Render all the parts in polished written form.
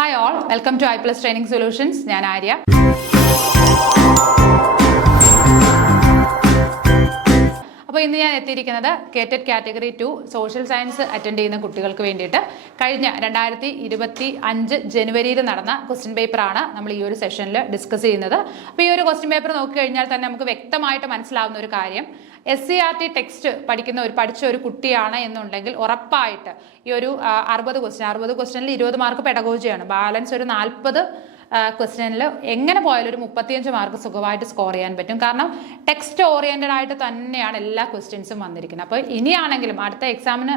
Hi all, welcome to I+ Training Solutions. ഞാൻ ആര്യ. അപ്പോൾ ഇന്ന് ഞാൻ എത്തിയിരിക്കുന്നത് കേറ്റഡ് കാറ്റഗറി 2 സോഷ്യൽ സയൻസ് അറ്റൻഡ് ചെയ്യുന്ന കുട്ടികൾക്ക് വേണ്ടിയിട്ട് കഴിഞ്ഞ 2025 ജനുവരിയിൽ നടന്ന ക്വസ്റ്റ്യൻ പേപ്പറാണ് നമ്മൾ ഈ ഒരു സെഷനിൽ ഡിസ്കസ് ചെയ്യുന്നത്. അപ്പോൾ ഈ ഒരു ക്വസ്റ്റ്യൻ പേപ്പർ നോക്കിക്കഴിഞ്ഞാൽ തന്നെ നമുക്ക് വ്യക്തമായിട്ട് മനസ്സിലാവുന്ന ഒരു കാര്യം, SCERT ടെക്സ്റ്റ് പഠിച്ച ഒരു കുട്ടിയാണ് എന്നുണ്ടെങ്കിൽ ഉറപ്പായിട്ട് ഈ ഒരു 60 ക്വസ്റ്റ്യനിൽ 20 മാർക്ക് പെഡഗോജിയാണ്, ബാലൻസ് ഒരു 40 ക്വസ്റ്റ്യനിൽ എങ്ങനെ പോയാലും ഒരു 35 മാർക്ക് സുഖമായിട്ട് സ്കോർ ചെയ്യാൻ പറ്റും. കാരണം ടെക്സ്റ്റ് ഓറിയന്റഡ് ആയിട്ട് തന്നെയാണ് എല്ലാ ക്വസ്റ്റ്യൻസും വന്നിരിക്കുന്നത്. അപ്പോൾ ഇനിയാണെങ്കിലും അടുത്ത എക്സാമിന്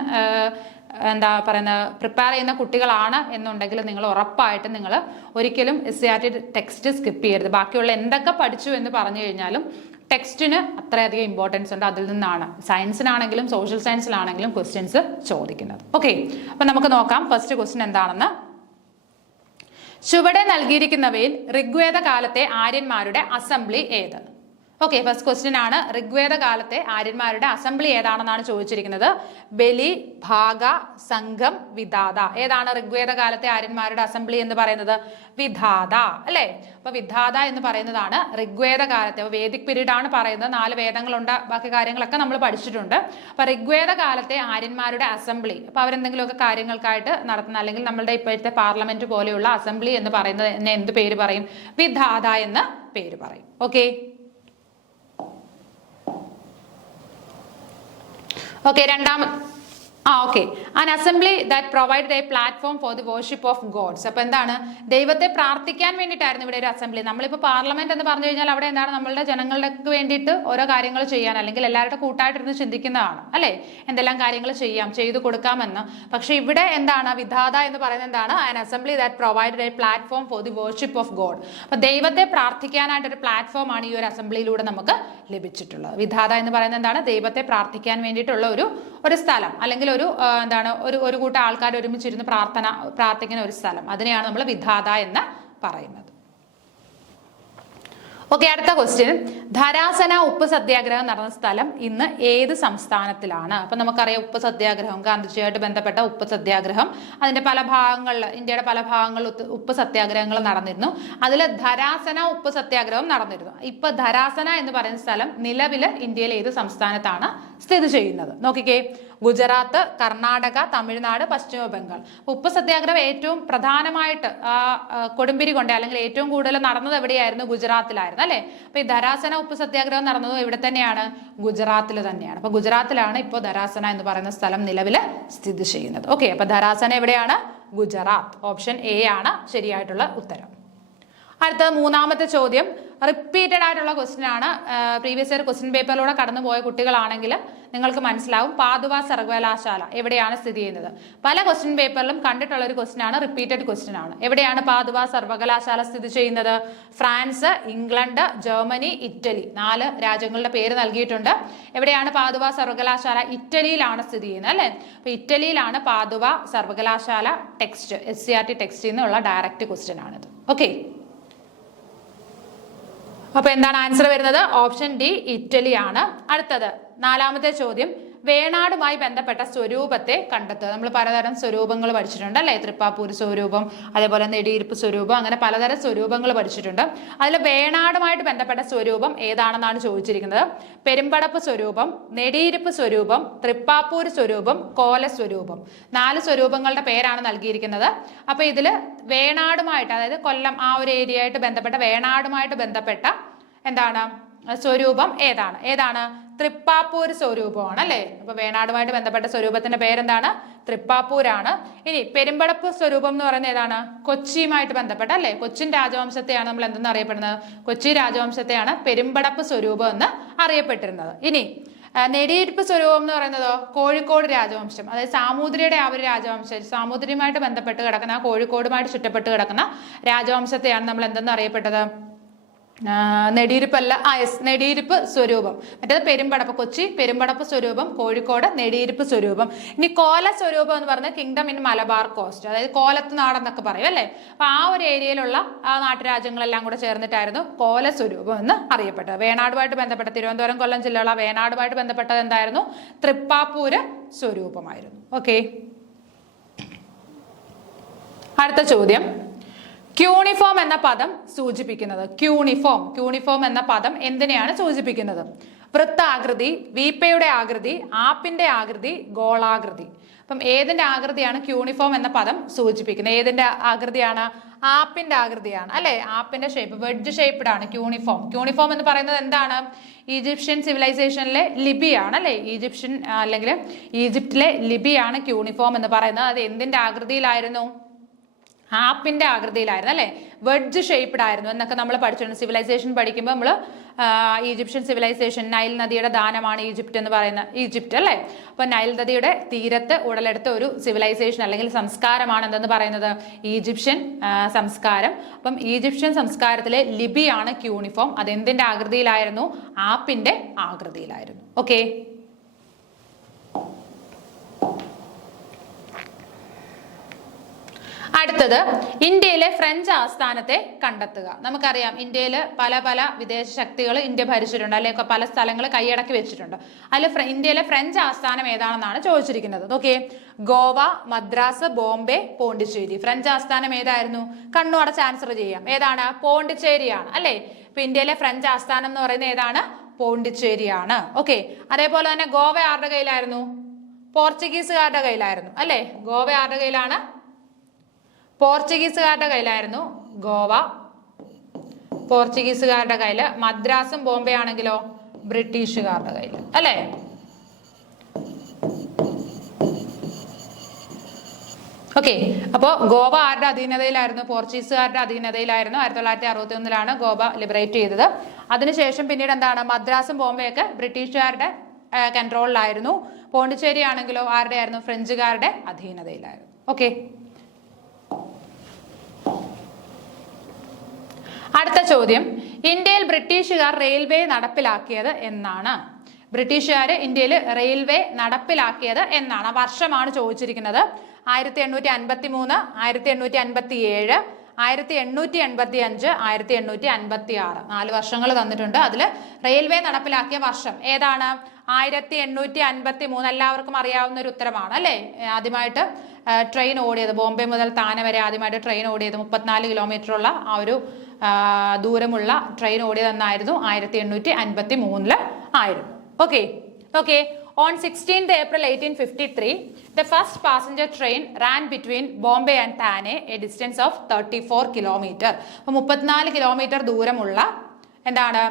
പ്രിപ്പയർ ചെയ്യുന്ന കുട്ടികളാണ് എന്നുണ്ടെങ്കിൽ നിങ്ങൾ ഉറപ്പായിട്ടും നിങ്ങൾ ഒരിക്കലും SCERT ടെക്സ്റ്റ് സ്കിപ്പ് ചെയ്യരുത്. ബാക്കിയുള്ള എന്തൊക്കെ പഠിച്ചു എന്ന് പറഞ്ഞു കഴിഞ്ഞാലും ടെക്സ്റ്റിന് അത്രയധികം ഇമ്പോർട്ടൻസ് ഉണ്ട്. അതിൽ നിന്നാണ് സയൻസിനാണെങ്കിലും സോഷ്യൽ സയൻസിലാണെങ്കിലും ക്വസ്റ്റ്യൻസ് ചോദിക്കുന്നത്. ഓക്കെ, അപ്പൊ നമുക്ക് നോക്കാം ഫസ്റ്റ് ക്വസ്റ്റ്യൻ എന്താണെന്ന്. ചുവടെ നൽകിയിരിക്കുന്നവയിൽ ഋഗ്വേദ കാലത്തെ ആര്യന്മാരുടെ അസംബ്ലി ഏത്? ഓക്കെ, ഫസ്റ്റ് ക്വസ്റ്റ്യൻ ആണ്. ഋഗ്വേദ കാലത്തെ ആര്യന്മാരുടെ അസംബ്ലി ഏതാണെന്നാണ് ചോദിച്ചിരിക്കുന്നത്. ബലി, ഭാഗ, സംഘം, വിധാത. ഏതാണ് ഋഗ്വേദ കാലത്തെ ആര്യന്മാരുടെ അസംബ്ലി എന്ന് പറയുന്നത്? വിധാത അല്ലെ? അപ്പൊ വിധാത എന്ന് പറയുന്നതാണ് ഋഗ്വേദ കാലത്തെ. വേദിക് പീരീഡ് ആണ് പറയുന്നത്. 4 വേദങ്ങളുണ്ട്, ബാക്കി കാര്യങ്ങളൊക്കെ നമ്മൾ പഠിച്ചിട്ടുണ്ട്. അപ്പൊ ഋഗ്വേദ കാലത്തെ ആര്യന്മാരുടെ അസംബ്ലി, അപ്പൊ അവരെന്തെങ്കിലുമൊക്കെ കാര്യങ്ങൾക്കായിട്ട് നടത്തുന്ന, അല്ലെങ്കിൽ നമ്മളുടെ ഇപ്പോഴത്തെ പാർലമെന്റ് പോലെയുള്ള അസംബ്ലി എന്ന് പറയുന്നത് എന്ത് പേര് പറയും? വിധാത എന്ന് പേര് പറയും. Okay, an assembly that provided a platform for the worship of gods. അപ്പൊ എന്താണ്? ദൈവത്തെ പ്രാർത്ഥിക്കാൻ വേണ്ടിയിട്ടായിരുന്നു ഇവിടെ ഒരു അസംബ്ലി. നമ്മളിപ്പോൾ പാർലമെന്റ് എന്ന് പറഞ്ഞു കഴിഞ്ഞാൽ അവിടെ എന്താണ്? നമ്മളുടെ ജനങ്ങൾക്ക് വേണ്ടിയിട്ട് ഓരോ കാര്യങ്ങൾ ചെയ്യാൻ, അല്ലെങ്കിൽ എല്ലാവരുടെ കൂട്ടായിട്ടിരുന്ന് ചിന്തിക്കുന്നതാണ് അല്ലെ, എന്തെല്ലാം കാര്യങ്ങൾ ചെയ്തു കൊടുക്കാമെന്ന്. പക്ഷെ ഇവിടെ എന്താണ്? വിധാത എന്ന് പറയുന്നത് എന്താണ്? an assembly that provided a platform for the worship of God. അപ്പൊ ദൈവത്തെ പ്രാർത്ഥിക്കാനായിട്ട് ഒരു പ്ലാറ്റ്ഫോം ആണ് ഈ ഒരു അസംബ്ലിയിലൂടെ നമുക്ക് ലഭിച്ചിട്ടുള്ളത്. വിധാത എന്ന് പറയുന്നത് എന്താണ്? ദൈവത്തെ പ്രാർത്ഥിക്കാൻ വേണ്ടിയിട്ടുള്ള ഒരു സ്ഥലം, അല്ലെങ്കിൽ ഒരു കൂട്ടം ആൾക്കാർ ഒരുമിച്ചിരുന്ന് പ്രാർത്ഥിക്കുന്ന ഒരു സ്ഥലം, അതിനെയാണ് നമ്മൾ വിധാത എന്ന് പറയുന്നത്. ഓക്കെ, അടുത്ത ക്വസ്റ്റ്യൻ. ധരാസന ഉപ്പ് സത്യാഗ്രഹം നടന്ന സ്ഥലം ഇന്ന് ഏത് സംസ്ഥാനത്തിലാണ്? അപ്പൊ നമുക്കറിയാം ഉപ്പ് സത്യാഗ്രഹം, ഗാന്ധിജിയായിട്ട് ബന്ധപ്പെട്ട ഉപ്പ് സത്യാഗ്രഹം, അതിന്റെ പല ഭാഗങ്ങളിൽ, ഇന്ത്യയുടെ പല ഭാഗങ്ങളിൽ ഉപ്പ് സത്യാഗ്രഹങ്ങൾ നടന്നിരുന്നു. അതിൽ ധരാസന ഉപ്പ് സത്യാഗ്രഹം നടന്നിരുന്നു. ഇപ്പൊ ധരാസന എന്ന് പറയുന്ന സ്ഥലം നിലവില് ഇന്ത്യയിലെ ഏത് സംസ്ഥാനത്താണ് സ്ഥിതി ചെയ്യുന്നത്? നോക്കിക്കേ, ഗുജറാത്ത്, കർണാടക, തമിഴ്നാട്, പശ്ചിമ ബംഗാൾ. ഉപ്പ് സത്യാഗ്രഹം ഏറ്റവും പ്രധാനമായിട്ട് കൊടുമ്പിരി കൊണ്ട്, അല്ലെങ്കിൽ ഏറ്റവും കൂടുതൽ നടന്നത് എവിടെയായിരുന്നു? ഗുജറാത്തിലായിരുന്നു അല്ലെ? അപ്പൊ ഈ ധരാസന ഉപ്പ് സത്യാഗ്രഹം നടന്നതും എവിടെ തന്നെയാണ്? ഗുജറാത്തിൽ തന്നെയാണ്. അപ്പൊ ഗുജറാത്തിലാണ് ഇപ്പോൾ ധരാസന എന്ന് പറയുന്ന സ്ഥലം നിലവിൽ സ്ഥിതി ചെയ്യുന്നത്. ഓക്കെ, അപ്പൊ ധരാസന എവിടെയാണ്? ഗുജറാത്ത്. ഓപ്ഷൻ എ ആണ് ശരിയായിട്ടുള്ള ഉത്തരം. അടുത്ത മൂന്നാമത്തെ ചോദ്യം റിപ്പീറ്റഡ് ആയിട്ടുള്ള ക്വസ്റ്റ്യൻ ആണ്. പ്രീവിയസ് ഇയർ ക്വസ്റ്റ്യൻ പേപ്പറിലൂടെ കടന്നുപോയ കുട്ടികളാണെങ്കിൽ നിങ്ങൾക്ക് മനസ്സിലാവും. പാദുവ സർവകലാശാല എവിടെയാണ് സ്ഥിതി ചെയ്യുന്നത്? പല ക്വസ്റ്റ്യൻ പേപ്പറിലും കണ്ടിട്ടുള്ള ഒരു ക്വസ്റ്റ്യൻ ആണ്, റിപ്പീറ്റഡ് ക്വസ്റ്റ്യൻ ആണ്. എവിടെയാണ് പാദുവ സർവകലാശാല സ്ഥിതി ചെയ്യുന്നത്? France, England, Germany, Italy. 4 രാജ്യങ്ങളുടെ പേര് നൽകിയിട്ടുണ്ട്. എവിടെയാണ് പാദുവ സർവകലാശാല? ഇറ്റലിയിലാണ് സ്ഥിതി ചെയ്യുന്നത് അല്ലെ? അപ്പൊ ഇറ്റലിയിലാണ് പാദുവ സർവകലാശാല ടെക്സ്റ്റ്, SCERT ടെക്സ്റ്റ് എന്നുള്ള ഡയറക്റ്റ് ക്വസ്റ്റ്യൻ ആണിത്. ഓക്കെ, അപ്പൊ എന്താണ് ആൻസർ വരുന്നത്? ഓപ്ഷൻ ഡി, ഇറ്റലി ആണ്. അടുത്തത് 4ാമത്തെ ചോദ്യം. വേണാടുമായി ബന്ധപ്പെട്ട സ്വരൂപത്തെ കണ്ടെത്തുക. നമ്മൾ പലതരം സ്വരൂപങ്ങൾ പഠിച്ചിട്ടുണ്ട് അല്ലെ? തൃപ്പാപ്പൂര് സ്വരൂപം, അതേപോലെ നെടിയിരുപ്പ് സ്വരൂപം, അങ്ങനെ പലതരം സ്വരൂപങ്ങൾ പഠിച്ചിട്ടുണ്ട്. അതിൽ വേണാടുമായിട്ട് ബന്ധപ്പെട്ട സ്വരൂപം ഏതാണെന്നാണ് ചോദിച്ചിരിക്കുന്നത്. പെരുമ്പടപ്പ് സ്വരൂപം, നെടിയിരുപ്പ് സ്വരൂപം, തൃപ്പാപ്പൂര് സ്വരൂപം, കോല സ്വരൂപം. 4 സ്വരൂപങ്ങളുടെ പേരാണ് നൽകിയിരിക്കുന്നത്. അപ്പൊ ഇതില് വേണാടുമായിട്ട്, അതായത് കൊല്ലം ആ ഒരു ഏരിയ ആയിട്ട് ബന്ധപ്പെട്ട വേണാടുമായിട്ട് ബന്ധപ്പെട്ട സ്വരൂപം ഏതാണ്? തൃപ്പാപ്പൂര് സ്വരൂപമാണ് അല്ലെ? അപ്പൊ വേണാടുമായിട്ട് ബന്ധപ്പെട്ട സ്വരൂപത്തിന്റെ പേരെന്താണ്? തൃപ്പാപ്പൂരാണ്. ഇനി പെരുമ്പടപ്പ് സ്വരൂപം എന്ന് പറയുന്നത് ഏതാണ്? കൊച്ചിയുമായിട്ട് ബന്ധപ്പെട്ട അല്ലെ? കൊച്ചിൻ രാജവംശത്തെയാണ് നമ്മൾ എന്തെന്ന് അറിയപ്പെടുന്നത്? കൊച്ചി രാജവംശത്തെയാണ് പെരുമ്പടപ്പ് സ്വരൂപം എന്ന് അറിയപ്പെട്ടിരുന്നത്. ഇനി നെടിയിരുപ്പ് സ്വരൂപം എന്ന് പറയുന്നതോ? കോഴിക്കോട് രാജവംശം, അതായത് സാമൂതിരിയുടെ ആ ഒരു രാജവംശം, സാമൂതിരിയുമായിട്ട് ബന്ധപ്പെട്ട് കിടക്കുന്ന, കോഴിക്കോടുമായിട്ട് ചുറ്റപ്പെട്ട് കിടക്കുന്ന രാജവംശത്തെയാണ് നമ്മൾ എന്തെന്ന് അറിയപ്പെട്ടത്? നെടിയിരുപ്പല്ല, നെടിയിരുപ്പ് സ്വരൂപം. മറ്റേത് പെരുമ്പടപ്പ്, കൊച്ചി പെരുമ്പടപ്പ് സ്വരൂപം, കോഴിക്കോട് നെടിയിരുപ്പ് സ്വരൂപം. ഇനി കോല സ്വരൂപം എന്ന് പറഞ്ഞാൽ കിങ്ഡം ഇൻ മലബാർ കോസ്റ്റ്, അതായത് കോലത്ത് നാടെന്നൊക്കെ പറയും അല്ലെ? അപ്പൊ ആ ഒരു ഏരിയയിലുള്ള നാട്ടുരാജ്യങ്ങളെല്ലാം കൂടെ ചേർന്നിട്ടായിരുന്നു കോല സ്വരൂപം എന്ന് അറിയപ്പെട്ടത്. വേണാടുമായിട്ട് ബന്ധപ്പെട്ട, തിരുവനന്തപുരം, കൊല്ലം ജില്ലയുള്ള വേണാടുമായിട്ട് ബന്ധപ്പെട്ടത് എന്തായിരുന്നു? തൃപ്പാപ്പൂര് സ്വരൂപമായിരുന്നു. ഓക്കെ, അടുത്ത ചോദ്യം. ക്യൂണിഫോം എന്ന പദം സൂചിപ്പിക്കുന്നത്? ക്യൂണിഫോം എന്ന പദം എന്തിനെയാണ് സൂചിപ്പിക്കുന്നത്? വൃത്താകൃതി, വീപ്പയുടെ ആകൃതി, ആപ്പിന്റെ ആകൃതി, ഗോളാകൃതി. അപ്പം ഏതിന്റെ ആകൃതിയാണ് ക്യൂണിഫോം എന്ന പദം സൂചിപ്പിക്കുന്നത്? ഏതിന്റെ ആകൃതിയാണ്? ആപ്പിന്റെ ആകൃതിയാണ് അല്ലെ? ആപ്പിന്റെ ഷേപ്പ്, വെഡ്ജ് ഷേപ്പ്ഡ് ആണ് ക്യൂണിഫോം എന്ന് പറയുന്നത് എന്താണ്? ഈജിപ്ഷ്യൻ സിവിലൈസേഷനിലെ ലിപിയാണ് അല്ലെ? അല്ലെങ്കിൽ ഈജിപ്തിലെ ലിപിയാണ് ക്യൂണിഫോം എന്ന് പറയുന്നത്. അത് എന്തിന്റെ ആകൃതിയിലായിരുന്നു? ആപ്പിന്റെ ആകൃതിയിലായിരുന്നു അല്ലെ? വെഡ്ജ് ഷേപ്പ്ഡ് ആയിരുന്നു എന്നൊക്കെ നമ്മൾ പഠിച്ചിട്ടുണ്ട്. സിവിലൈസേഷൻ പഠിക്കുമ്പോൾ നമ്മൾ ഈജിപ്ഷ്യൻ സിവിലൈസേഷൻ, നൈൽ നദിയുടെ ദാനമാണ് ഈജിപ്റ്റ് എന്ന് പറയുന്ന ഈജിപ്റ്റ് അല്ലെ? അപ്പൊ നൈൽ നദിയുടെ തീരത്ത് ഉടലെടുത്ത ഒരു സിവിലൈസേഷൻ അല്ലെങ്കിൽ സംസ്കാരമാണ് എന്തെന്ന് പറയുന്നത്? ഈജിപ്ഷ്യൻ സംസ്കാരം. അപ്പം ഈജിപ്ഷ്യൻ സംസ്കാരത്തിലെ ലിപിയാണ് ക്യൂണിഫോം. അതെന്തിന്റെ ആകൃതിയിലായിരുന്നു? ആപ്പിന്റെ ആകൃതിയിലായിരുന്നു. ഓക്കെ. അടുത്തത് ഇന്ത്യയിലെ ഫ്രഞ്ച് ആസ്ഥാനത്തെ കണ്ടെത്തുക. നമുക്കറിയാം ഇന്ത്യയിൽ പല പല വിദേശ ശക്തികൾ ഇന്ത്യ ഭരിച്ചിട്ടുണ്ട്, അല്ലെങ്കിൽ പല സ്ഥലങ്ങൾ കൈയടക്കി വെച്ചിട്ടുണ്ട്. അതിൽ ഇന്ത്യയിലെ ഫ്രഞ്ച് ആസ്ഥാനം ഏതാണെന്നാണ് ചോദിച്ചിരിക്കുന്നത്. ഓക്കെ, ഗോവ, മദ്രാസ്, ബോംബെ, പോണ്ടിച്ചേരി. ഫ്രഞ്ച് ആസ്ഥാനം ഏതായിരുന്നു? കണ്ണു അടച്ച് ആൻസർ ചെയ്യാം. ഏതാണ്? പോണ്ടിച്ചേരിയാണ് അല്ലെ? ഇപ്പൊ ഇന്ത്യയിലെ ഫ്രഞ്ച് ആസ്ഥാനം എന്ന് പറയുന്നത് ഏതാണ്? പോണ്ടിച്ചേരിയാണ്. ഓക്കെ. അതേപോലെ തന്നെ ഗോവ ആരുടെ കയ്യിലായിരുന്നു? പോർച്ചുഗീസുകാരുടെ കയ്യിലായിരുന്നു അല്ലെ? ഗോവ ആരുടെ കയ്യിലാണ്? പോർച്ചുഗീസുകാരുടെ കയ്യിലായിരുന്നു ഗോവ, പോർച്ചുഗീസുകാരുടെ കയ്യില്. മദ്രാസും ബോംബെ ആണെങ്കിലോ ബ്രിട്ടീഷുകാരുടെ കയ്യിൽ അല്ലെ? ഓക്കെ. അപ്പോ ഗോവ ആരുടെ അധീനതയിലായിരുന്നു? പോർച്ചുഗീസുകാരുടെ അധീനതയിലായിരുന്നു. 1961 ഗോവ ലിബറേറ്റ് ചെയ്തത്. അതിനുശേഷം പിന്നീട് എന്താണ്? മദ്രാസും ബോംബെയൊക്കെ ബ്രിട്ടീഷുകാരുടെ കൺട്രോളിലായിരുന്നു. പോണ്ടിച്ചേരി ആണെങ്കിലോ ആരുടെ ആയിരുന്നു? ഫ്രഞ്ചുകാരുടെ അധീനതയിലായിരുന്നു. ഓക്കെ. അടുത്ത ചോദ്യം, ഇന്ത്യയിൽ ബ്രിട്ടീഷുകാർ റെയിൽവേ നടപ്പിലാക്കിയത് എന്നാണ്? ബ്രിട്ടീഷുകാർ ഇന്ത്യയിൽ റെയിൽവേ നടപ്പിലാക്കിയത് എന്നാണ്? വർഷമാണ് ചോദിച്ചിരിക്കുന്നത്. 1853, 1857, 1885, 1856. 4 വർഷങ്ങൾ തന്നിട്ടുണ്ട്. അതിൽ റെയിൽവേ നടപ്പിലാക്കിയ വർഷം ഏതാണ്? 1853. എല്ലാവർക്കും അറിയാവുന്ന ഒരു ഉത്തരമാണ് അല്ലെ? ആദ്യമായിട്ട് ട്രെയിൻ ഓടിയത്, ബോംബെ മുതൽ താനെ വരെ ആദ്യമായിട്ട് ട്രെയിൻ ഓടിയത് 34 കിലോമീറ്ററുള്ള ആ ഒരു ദൂരമുള്ള ട്രെയിൻ ഓടിയതെന്നായിരുന്നു? 1853 ആയിരുന്നു. Okay. Okay. On 16th April 1853, the first passenger train ran between Bombay and Thane, a distance of 34 kilometer. 34 kilometre ദൂരമുള്ള എന്താണ്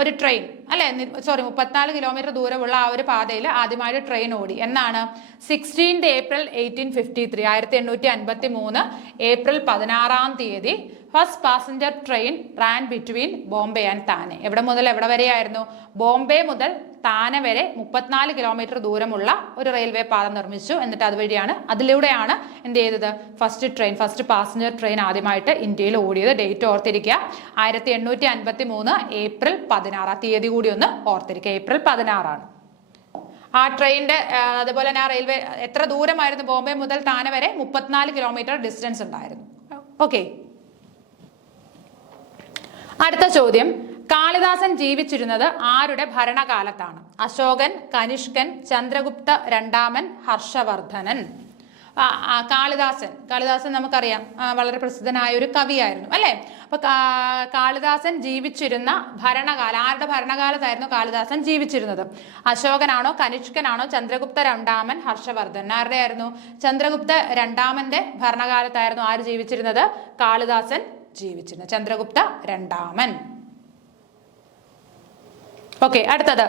ഒരു ട്രെയിൻ അല്ലെ? 34 കിലോമീറ്റർ ദൂരമുള്ള ആ ഒരു പാതയിൽ ആദ്യമായിട്ട് ട്രെയിൻ ഓടി. എന്നാണ്? 16th April 1853, 1853 April 16 first passenger train ran between Bombay and Thane. എവിടെ മുതൽ എവിടെ വരെയായിരുന്നു? ബോംബെ മുതൽ താനെ വരെ 34 കിലോമീറ്റർ ദൂരമുള്ള ഒരു റെയിൽവേ പാത നിർമ്മിച്ചു. എന്നിട്ട് അതിലൂടെയാണ് എന്ത് ചെയ്തത്? ഫസ്റ്റ് പാസഞ്ചർ ട്രെയിൻ ആദ്യമായിട്ട് ഇന്ത്യയിൽ ഓടിയത്. ഡേറ്റ് ഓർത്തിരിക്കുക, 1853 ഏപ്രിൽ 16. തീയതി കൂടി ഒന്ന് ഓർത്തിരിക്കുക, ഏപ്രിൽ 16. ആ ട്രെയിനിന്റെ അതുപോലെ തന്നെ ആ റെയിൽവേ എത്ര ദൂരമായിരുന്നു? ബോംബെ മുതൽ താനെ വരെ 34 കിലോമീറ്റർ ഡിസ്റ്റൻസ് ഉണ്ടായിരുന്നു. ഓക്കെ. അടുത്ത ചോദ്യം, കാളിദാസൻ ജീവിച്ചിരുന്നത് ആരുടെ ഭരണകാലത്താണ്? അശോകൻ, കനിഷ്കൻ, ചന്ദ്രഗുപ്ത രണ്ടാമൻ, ഹർഷവർദ്ധനൻ. കാളിദാസൻ നമുക്കറിയാം വളരെ പ്രസിദ്ധനായ ഒരു കവിയായിരുന്നു അല്ലെ? അപ്പൊ കാളിദാസൻ ജീവിച്ചിരുന്ന ഭരണകാലം, ആരുടെ ഭരണകാലത്തായിരുന്നു കാളിദാസൻ ജീവിച്ചിരുന്നത്? അശോകനാണോ, കനിഷ്കനാണോ, ചന്ദ്രഗുപ്ത രണ്ടാമൻ, ഹർഷവർദ്ധൻ? ആരുടെ ആയിരുന്നു? ചന്ദ്രഗുപ്ത രണ്ടാമന്റെ ഭരണകാലത്തായിരുന്നു ആര് ജീവിച്ചിരുന്നത്? കാളിദാസൻ ജീവിച്ചിരുന്നത്. ചന്ദ്രഗുപ്ത രണ്ടാമൻ. ഓക്കെ. അടുത്തത്,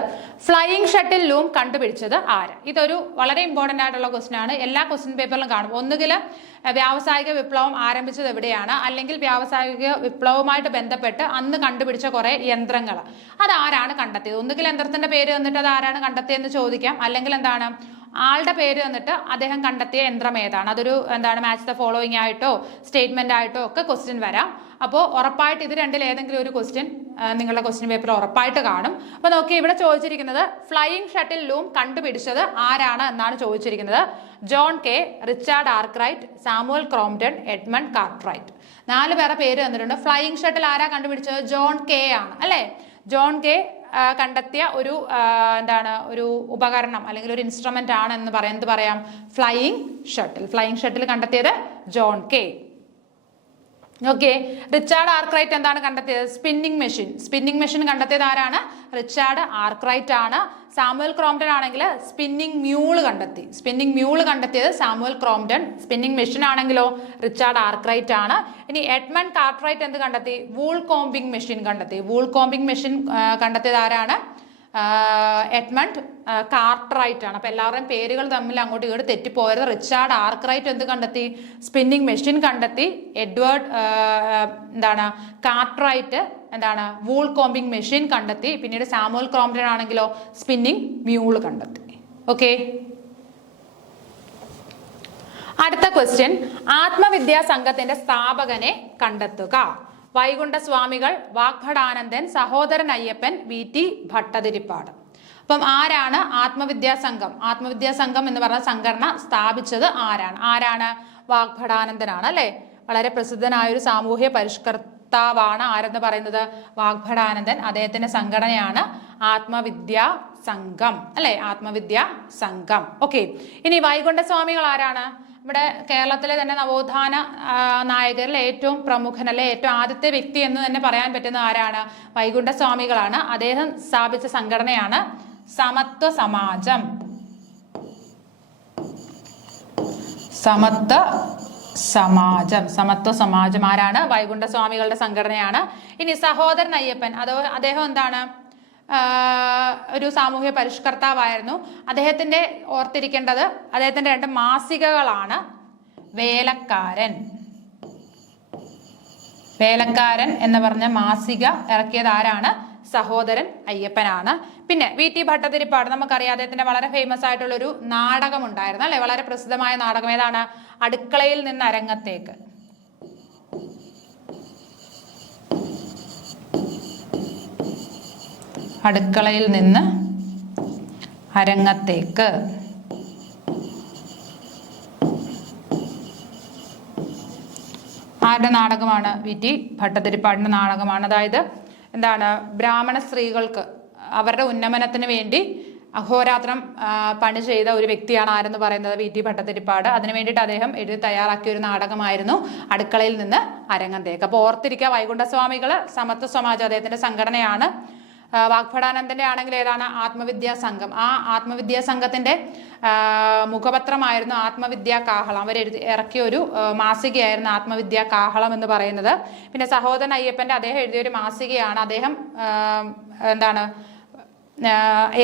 ഫ്ലൈയിങ് ഷട്ടിൽ ലൂം കണ്ടുപിടിച്ചത് ആര്? ഇതൊരു വളരെ ഇമ്പോർട്ടന്റ് ആയിട്ടുള്ള ക്വസ്റ്റ്യൻ ആണ്. എല്ലാ ക്വസ്റ്റ്യൻ പേപ്പറിലും കാണും. ഒന്നുകിൽ വ്യാവസായിക വിപ്ലവം ആരംഭിച്ചത് എവിടെയാണ്, അല്ലെങ്കിൽ വ്യാവസായിക വിപ്ലവവുമായിട്ട് ബന്ധപ്പെട്ട് അന്ന് കണ്ടുപിടിച്ച കുറെ യന്ത്രങ്ങൾ അതാരാണ് കണ്ടെത്തിയത്? ഒന്നുകിൽ യന്ത്രത്തിന്റെ പേര് തന്നിട്ട് അത് ആരാണ് കണ്ടെത്തിയെന്ന് ചോദിക്കാം, അല്ലെങ്കിൽ എന്താണ് ആളുടെ പേര് തന്നിട്ട് അദ്ദേഹം കണ്ടെത്തിയ യന്ത്രം ഏതാണ്? അതൊരു മാച്ച് ദ ഫോളോയിങ് ആയിട്ടോ സ്റ്റേറ്റ്മെന്റ് ആയിട്ടോ ഒക്കെ ക്വസ്റ്റ്യൻ വരാം. അപ്പോൾ ഉറപ്പായിട്ട് ഇത് രണ്ടിൽ ഏതെങ്കിലും ഒരു ക്വസ്റ്റ്യൻ നിങ്ങളുടെ ക്വസ്റ്റ്യൻ പേപ്പർ ഉറപ്പായിട്ട് കാണും. അപ്പൊ നോക്കി, ഇവിടെ ചോദിച്ചിരിക്കുന്നത് ഫ്ലൈയിങ് ഷട്ടിൽ ലൂം കണ്ടുപിടിച്ചത് ആരാണ് എന്നാണ് ചോദിച്ചിരിക്കുന്നത്. John Kay, Richard Arkwright, Samuel Crompton, Edmund Cartwright. 4 പേരുടെ പേര് തന്നിട്ടുണ്ട്. ഫ്ലൈയിങ് ഷട്ടിൽ ആരാ കണ്ടുപിടിച്ചത്? ജോൺ കെ ആണ് അല്ലെ? ജോൺ കെ കണ്ടെത്തിയ ഒരു ഒരു ഉപകരണം അല്ലെങ്കിൽ ഒരു ഇൻസ്ട്രുമെന്റ് ആണ് എന്ന് പറയാം ഫ്ലൈയിങ് ഷട്ടിൽ. ഫ്ലൈയിങ് ഷട്ടിൽ കണ്ടെത്തിയത് John K. Okay. Richard Arkwright എന്താണ് കണ്ടെത്തിയത്? സ്പിന്നിങ് മെഷീൻ കണ്ടെത്തിയത് ആരാണ്? റിച്ചാർഡ് ആർക്രൈറ്റ് ആണ്. സാമുവൽ ക്രോംപ്റ്റൺ ആണെങ്കിൽ സ്പിന്നിങ് മ്യൂള് കണ്ടെത്തിയത് സാമുവൽ ക്രോംപ്റ്റൺ. സ്പിന്നിങ് മെഷീൻ ആണെങ്കിലോ റിച്ചാർഡ് ആർക്രൈറ്റ് ആണ്. ഇനി എഡ്മണ്ട് കാർട്ട്റൈറ്റ് എന്ത് കണ്ടെത്തി? വൂൾ കോംബിംഗ് മെഷീൻ കണ്ടെത്തിയത് ആരാണ്? എഡ്മണ്ട് കാർട്ട്റൈറ്റ് ആണ്. അപ്പൊ എല്ലാവരുടെയും പേരുകൾ തമ്മിൽ അങ്ങോട്ട് ഇങ്ങോട്ട് തെറ്റിപ്പോയത്. റിച്ചാർഡ് ആർക്രൈറ്റ് എന്ത് കണ്ടെത്തി? സ്പിന്നിങ് മെഷീൻ കണ്ടെത്തി. എഡ്വേർഡ് കാർട്ട്റൈറ്റ് വൂൾ കോംബിംഗ് മെഷീൻ കണ്ടെത്തി. പിന്നീട് സാമുവൽ ക്രോംപ്റ്റൺ ആണെങ്കിലോ സ്പിന്നിങ് മ്യൂള് കണ്ടെത്തി. ഓക്കെ. അടുത്ത ക്വസ്റ്റ്യൻ, ആത്മവിദ്യാ സംഘത്തിന്റെ സ്ഥാപകനെ കണ്ടെത്തുക. വൈകുണ്ഠസ്വാമികൾ, വാഗ്ഭടാനന്ദൻ, സഹോദരൻ അയ്യപ്പൻ, VT ഭട്ടതിരിപ്പാട്. അപ്പം ആരാണ് ആത്മവിദ്യാ സംഘം എന്ന് പറഞ്ഞ സംഘടന സ്ഥാപിച്ചത്? ആരാണ്? വാഗ്ഭടാനന്ദനാണ് അല്ലെ. വളരെ പ്രസിദ്ധനായ ഒരു സാമൂഹ്യ പരിഷ്കർത്താവാണ് ആരെന്ന് പറയുന്നത്? വാഗ്ഭടാനന്ദൻ. അദ്ദേഹത്തിന്റെ സംഘടനയാണ് ആത്മവിദ്യാ സംഘം അല്ലെ. ആത്മവിദ്യാ സംഘം. ഓക്കെ. ഇനി വൈകുണ്ഠസ്വാമികൾ ആരാണ്? ഇവിടെ കേരളത്തിലെ തന്നെ നവോത്ഥാന നായകരിൽ ഏറ്റവും പ്രമുഖൻ അല്ലെ ഏറ്റവും ആദ്യത്തെ വ്യക്തി എന്ന് തന്നെ പറയാൻ പറ്റുന്ന ആരാണ്? വൈകുണ്ഠസ്വാമികളാണ്. അദ്ദേഹം സ്ഥാപിച്ച സംഘടനയാണ് സമത്വ സമാജം. ആരാണ്? വൈകുണ്ഠസ്വാമികളുടെ സംഘടനയാണ്. ഇനി സഹോദരൻ അയ്യപ്പൻ, അദ്ദേഹം എന്താണ്? ഒരു സാമൂഹ്യ പരിഷ്കർത്താവായിരുന്നു. അദ്ദേഹത്തിന്റെ ഓർത്തിരിക്കേണ്ടത് അദ്ദേഹത്തിന്റെ 2 മാസികകളാണ്. വേലക്കാരൻ എന്ന് പറഞ്ഞ മാസിക ഇറക്കിയത് ആരാണ്? സഹോദരൻ അയ്യപ്പനാണ്. പിന്നെ VT ഭട്ടതിരിപ്പാട് നമുക്കറിയാം. അദ്ദേഹത്തിന്റെ വളരെ ഫേമസ് ആയിട്ടുള്ള ഒരു നാടകം ഉണ്ടായിരുന്നു അല്ലെ. വളരെ പ്രസിദ്ധമായ നാടകം ഏതാണ്? അടുക്കളയിൽ നിന്ന് അരങ്ങത്തേക്ക്. അടുക്കളയിൽ നിന്ന് അരങ്ങത്തേക്ക്. ആരുടെ നാടകമാണ്? VT ഭട്ടതിരിപ്പാടിന്റെ നാടകമാണ്. അതായത് ബ്രാഹ്മണ സ്ത്രീകൾക്ക് അവരുടെ ഉന്നമനത്തിന് വേണ്ടി അഹോരാത്രം പണി ചെയ്ത ഒരു വ്യക്തിയാണ് ആരെന്ന് പറയുന്നത്? VT ഭട്ടതിരിപ്പാട്. അതിനു വേണ്ടിയിട്ട് അദ്ദേഹം എഴുതി തയ്യാറാക്കിയ ഒരു നാടകമായിരുന്നു അടുക്കളയിൽ നിന്ന് അരങ്ങത്തേക്ക്. അപ്പോൾ ഓർത്തിരിക്കുക, വൈകുണ്ഠസ്വാമികൾ സമത്വ സമാജം അദ്ദേഹത്തിന്റെ സംഘടനയാണ്. വാഗ്ഭടാനന്ദന്റെ ആണെങ്കിൽ ഏതാണ്? ആത്മവിദ്യാ സംഘം. ആ ആത്മവിദ്യാ സംഘത്തിന്റെ മുഖപത്രമായിരുന്നു ആത്മവിദ്യാ കാഹളം. അവർ ഇറക്കിയ ഒരു മാസികയായിരുന്നു ആത്മവിദ്യാ കാഹളം എന്ന് പറയുന്നത്. പിന്നെ സഹോദരൻ അയ്യപ്പന്റെ അദ്ദേഹം എഴുതിയൊരു മാസികയാണ്. അദ്ദേഹം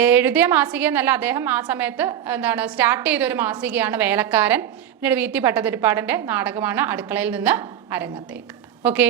എഴുതിയ മാസിക എന്നല്ല, അദ്ദേഹം ആ സമയത്ത് സ്റ്റാർട്ട് ചെയ്ത ഒരു മാസികയാണ് വേലക്കാരൻ. പിന്നീട് VT ഭട്ടതിരിപ്പാടിന്റെ നാടകമാണ് അടുക്കളയിൽ നിന്ന് അരങ്ങത്തേക്ക്. ഓക്കെ.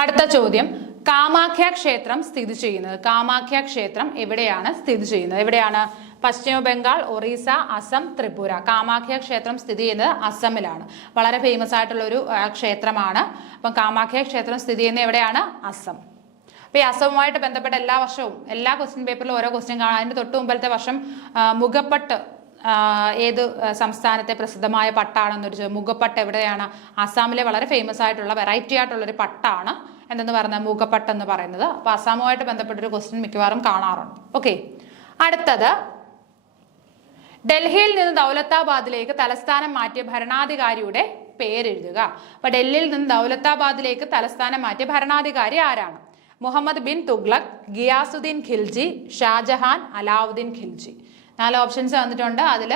അടുത്ത ചോദ്യം, കാമാഖ്യ ക്ഷേത്രം സ്ഥിതി ചെയ്യുന്നത്. കാമാഖ്യ ക്ഷേത്രം എവിടെയാണ് സ്ഥിതി ചെയ്യുന്നത്? എവിടെയാണ്? പശ്ചിമ ബംഗാൾ, ഒറീസ, അസം, ത്രിപുര. കാമാഖ്യ ക്ഷേത്രം സ്ഥിതി ചെയ്യുന്നത് അസമിലാണ്. വളരെ ഫേമസ് ആയിട്ടുള്ള ഒരു ക്ഷേത്രമാണ്. അപ്പം കാമാഖ്യ ക്ഷേത്രം സ്ഥിതി ചെയ്യുന്നത് എവിടെയാണ്? അസം. അപ്പൊ ഈ അസവുമായിട്ട് ബന്ധപ്പെട്ട എല്ലാ വർഷവും എല്ലാ ക്വസ്റ്റ്യൻ പേപ്പറിലും ഓരോ ക്വസ്റ്റ്യൻ കാണാം. അതിന്റെ തൊട്ട് മുമ്പത്തെ വർഷം മുഖപ്പട്ട് ഏത് സംസ്ഥാനത്തെ പ്രസിദ്ധമായ പട്ടാണെന്നൊരു മുഖപ്പട്ട് എവിടെയാണ്? ആസാമിലെ വളരെ ഫേമസ് ആയിട്ടുള്ള വെറൈറ്റി ആയിട്ടുള്ളൊരു പട്ടാണ് എന്തെന്ന് പറഞ്ഞാൽ മുഖപ്പട്ട് എന്ന് പറയുന്നത്. അപ്പൊ അസാമുമായിട്ട് ബന്ധപ്പെട്ടൊരു ക്വസ്റ്റ്യൻ മിക്കവാറും കാണാറുണ്ട്. ഓക്കെ. അടുത്തത്, ഡൽഹിയിൽ നിന്ന് ദൗലത്താബാദിലേക്ക് തലസ്ഥാനം മാറ്റിയ ഭരണാധികാരിയുടെ പേരെഴുതുക. അപ്പൊ ഡൽഹിയിൽ നിന്ന് ദൗലത്താബാദിലേക്ക് തലസ്ഥാനം മാറ്റിയ ഭരണാധികാരി ആരാണ്? മുഹമ്മദ് ബിൻ തുഗ്ലക്, ഗിയാസുദ്ദീൻ ഖിൽജി, ഷാജഹാൻ, അലാവുദ്ദീൻ ഖിൽജി. 4 ഓപ്ഷൻസ് വന്നിട്ടുണ്ട്. അതിൽ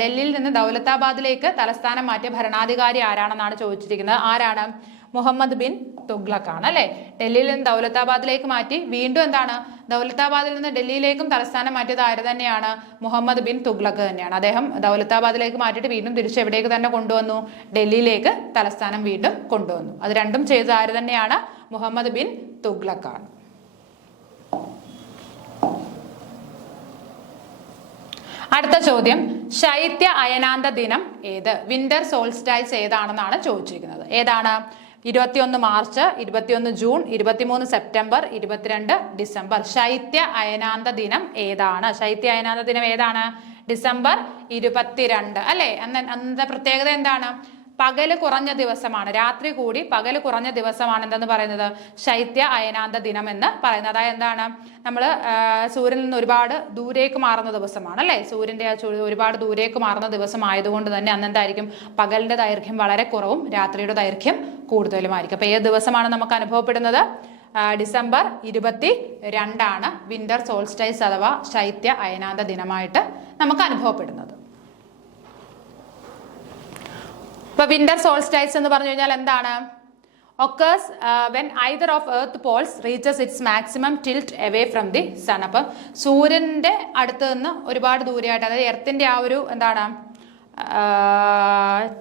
ഡൽഹിയിൽ നിന്ന് ദൗലത്താബാദിലേക്ക് തലസ്ഥാനം മാറ്റിയ ഭരണാധികാരി ആരാണെന്നാണ് ചോദിച്ചിരിക്കുന്നത്. ആരാണ്? മുഹമ്മദ് ബിൻ തുഗ്ലക് ആണ് അല്ലെ. ഡൽഹിയിൽ നിന്ന് ദൗലത്താബാദിലേക്ക് മാറ്റി വീണ്ടും ദൗലത്താബാദിൽ നിന്ന് ഡൽഹിയിലേക്കും തലസ്ഥാനം മാറ്റിയത് ആര് തന്നെയാണ്? മുഹമ്മദ് ബിൻ തുഗ്ലക് തന്നെയാണ്. അദ്ദേഹം ദൗലത്താബാദിലേക്ക് മാറ്റിയിട്ട് വീണ്ടും തിരിച്ച് എവിടേക്ക് തന്നെ കൊണ്ടുവന്നു? ഡൽഹിയിലേക്ക് തലസ്ഥാനം വീണ്ടും കൊണ്ടുവന്നു. അത് രണ്ടും ചെയ്തത് ആര് തന്നെയാണ്? മുഹമ്മദ് ബിൻ തുഗ്ലക് ആണ്. അടുത്ത ചോദ്യം, ശൈത്യ അയനാന്ത ദിനം ഏത്? വിന്റർ സോൾസ്റ്റൈസ് ഏതാണെന്നാണ് ചോദിച്ചിരിക്കുന്നത്. ഏതാണ്? 21 മാർച്ച്, 21 ജൂൺ, 23 സെപ്റ്റംബർ, 22 ഡിസംബർ. ശൈത്യ അയനാന്ത ദിനം ഏതാണ്? ശൈത്യ അയനാന്ത ദിനം ഏതാണ്? ഡിസംബർ 22 അല്ലെ. അന്നത്തെ പ്രത്യേകത എന്താണ്? പകല് കുറഞ്ഞ ദിവസമാണ്, രാത്രി കൂടി പകല് കുറഞ്ഞ ദിവസമാണ് എന്തെന്ന് പറയുന്നത്, ശൈത്യ അയനാന്ത ദിനം എന്ന് പറയുന്നത്. അതായത് എന്താണ്, നമ്മൾ സൂര്യനിൽ നിന്ന് ഒരുപാട് ദൂരേക്ക് മാറുന്ന ദിവസമാണ് അല്ലേ, സൂര്യന്റെ ഒരുപാട് ദൂരേക്ക് മാറുന്ന ദിവസം ആയതുകൊണ്ട് തന്നെ അന്ന് എന്തായിരിക്കും, പകലിന്റെ ദൈർഘ്യം വളരെ കുറവും രാത്രിയുടെ ദൈർഘ്യം കൂടുതലുമായിരിക്കും. അപ്പൊ ഏത് ദിവസമാണ് നമുക്ക് അനുഭവപ്പെടുന്നത്, ഡിസംബർ 22 വിന്റർ സോൾസ്റ്റൈസ് അഥവാ ശൈത്യ അയനാന്ത ദിനമായിട്ട് നമുക്ക് അനുഭവപ്പെടുന്നത്. ഇപ്പൊ വിന്റർ സോൾസ്റ്റൈസ് എന്ന് പറഞ്ഞു കഴിഞ്ഞാൽ എന്താണ്, occurs when either of earth poles reaches its maximum tilt away from the sun. അപ്പം സൂര്യന്റെ അടുത്ത് നിന്ന് ഒരുപാട് ദൂരെയായിട്ട്, അതായത് എർത്തിന്റെ ആ ഒരു എന്താണ്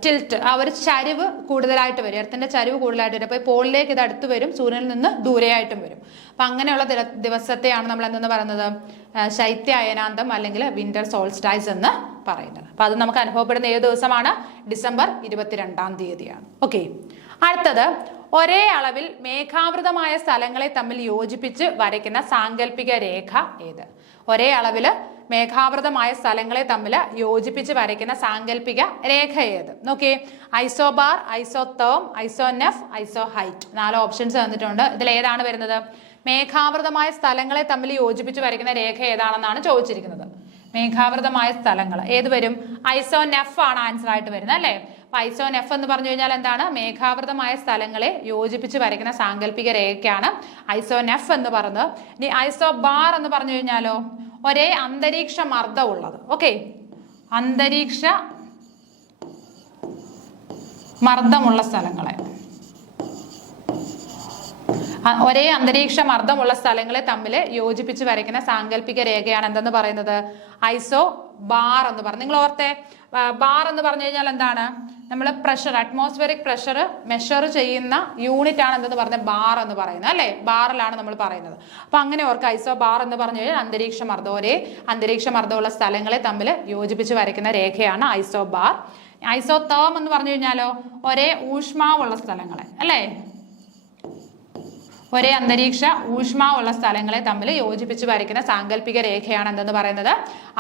ടിൽറ്റ്, ആ ഒരു ചരിവ് കൂടുതലായിട്ട് വരും, എർത്തിന്റെ ചരിവ് കൂടുതലായിട്ട് വരും. അപ്പോൾ പോളിലേക്ക് ഇത് അടുത്ത് വരും, സൂര്യനിൽ നിന്ന് ദൂരെയായിട്ടും വരും. അപ്പം അങ്ങനെയുള്ള ദിവസത്തെയാണ് നമ്മൾ എന്തെന്ന് പറയുന്നത്, ശൈത്യ അയനാന്തം അല്ലെങ്കിൽ വിന്റർ സോൾസ്റ്റൈസ് എന്ന് പറയുന്നത്. അപ്പം അത് നമുക്ക് അനുഭവപ്പെടുന്ന ഏത് ദിവസമാണ്, ഡിസംബർ 22 ഓക്കെ. അടുത്തത്, ഒരേ അളവിൽ മേഘാവൃതമായ സ്ഥലങ്ങളെ തമ്മിൽ യോജിപ്പിച്ച് വരയ്ക്കുന്ന സാങ്കല്പിക രേഖ ഏത്? ഒരേ അളവിൽ മേഘാവൃതമായ സ്ഥലങ്ങളെ തമ്മിൽ യോജിപ്പിച്ച് വരയ്ക്കുന്ന സാങ്കല്പിക രേഖ ഏത്? നോക്കിയേ, ഐസോബാർ, ഐസോതേം, ഐസോനെഫ്, ഐസോഹൈറ്റ്. 4 ഓപ്ഷൻസ് തന്നിട്ടുണ്ട്. ഇതിൽ ഏതാണ് വരുന്നത്? മേഘാവൃതമായ സ്ഥലങ്ങളെ തമ്മിൽ യോജിപ്പിച്ച് വരയ്ക്കുന്ന രേഖ ഏതാണെന്നാണ് ചോദിച്ചിരിക്കുന്നത്. മേഘാവൃതമായ സ്ഥലങ്ങൾ ഏത് വരും? ഐസോനെഫ് ആണ് ആൻസർ ആയിട്ട് വരുന്നത് അല്ലേ. അപ്പൊ ഐസോനെഫ് എന്ന് പറഞ്ഞു കഴിഞ്ഞാൽ എന്താണ്? മേഘാവൃതമായ സ്ഥലങ്ങളെ യോജിപ്പിച്ച് വരയ്ക്കുന്ന സാങ്കല്പിക രേഖയാണ് ഐസോനെഫ് എന്ന് പറയുന്നത്. ഇനി ഐസോബാർ എന്ന് പറഞ്ഞു കഴിഞ്ഞാലോ, ഒരേ അന്തരീക്ഷ മർദ്ദം ഉള്ളത്. ഓക്കെ, അന്തരീക്ഷ മർദ്ദമുള്ള സ്ഥലങ്ങളെ, ഒരേ അന്തരീക്ഷ മർദ്ദമുള്ള സ്ഥലങ്ങളെ തമ്മിൽ യോജിപ്പിച്ച് വരയ്ക്കുന്ന സാങ്കല്പിക രേഖയാണ് എന്തെന്ന് പറയുന്നത്? ഐസോ ബാർ എന്ന് പറഞ്ഞു. നിങ്ങൾ ഓർത്തെ, ബാർ എന്ന് പറഞ്ഞു കഴിഞ്ഞാൽ എന്താണ്? നമ്മൾ പ്രഷർ, അറ്റ്മോസ്ഫിയറിക് പ്രഷർ മെഷർ ചെയ്യുന്ന യൂണിറ്റ് ആണ് എന്തെന്ന് പറഞ്ഞത്, ബാർ എന്ന് പറയുന്നത് അല്ലേ. ബാറിലാണ് നമ്മൾ പറയുന്നത്. അപ്പൊ അങ്ങനെ ഓർക്കുക, ഐസോ ബാർ എന്ന് പറഞ്ഞു കഴിഞ്ഞാൽ അന്തരീക്ഷ മർദ്ദം, ഒരേ അന്തരീക്ഷ മർദ്ദമുള്ള സ്ഥലങ്ങളെ തമ്മിൽ യോജിപ്പിച്ച് വരയ്ക്കുന്ന രേഖയാണ് ഐസോ ബാർ. ഐസോതേം എന്ന് പറഞ്ഞു കഴിഞ്ഞാലോ, ഒരേ ഊഷ്മാവുള്ള സ്ഥലങ്ങളെ അല്ലേ, ഒരേ അന്തരീക്ഷ ഊഷ്മാവുള്ള സ്ഥലങ്ങളെ തമ്മിൽ യോജിപ്പിച്ച് വരയ്ക്കുന്ന സാങ്കല്പിക രേഖയാണ് എന്തെന്ന് പറയുന്നത്?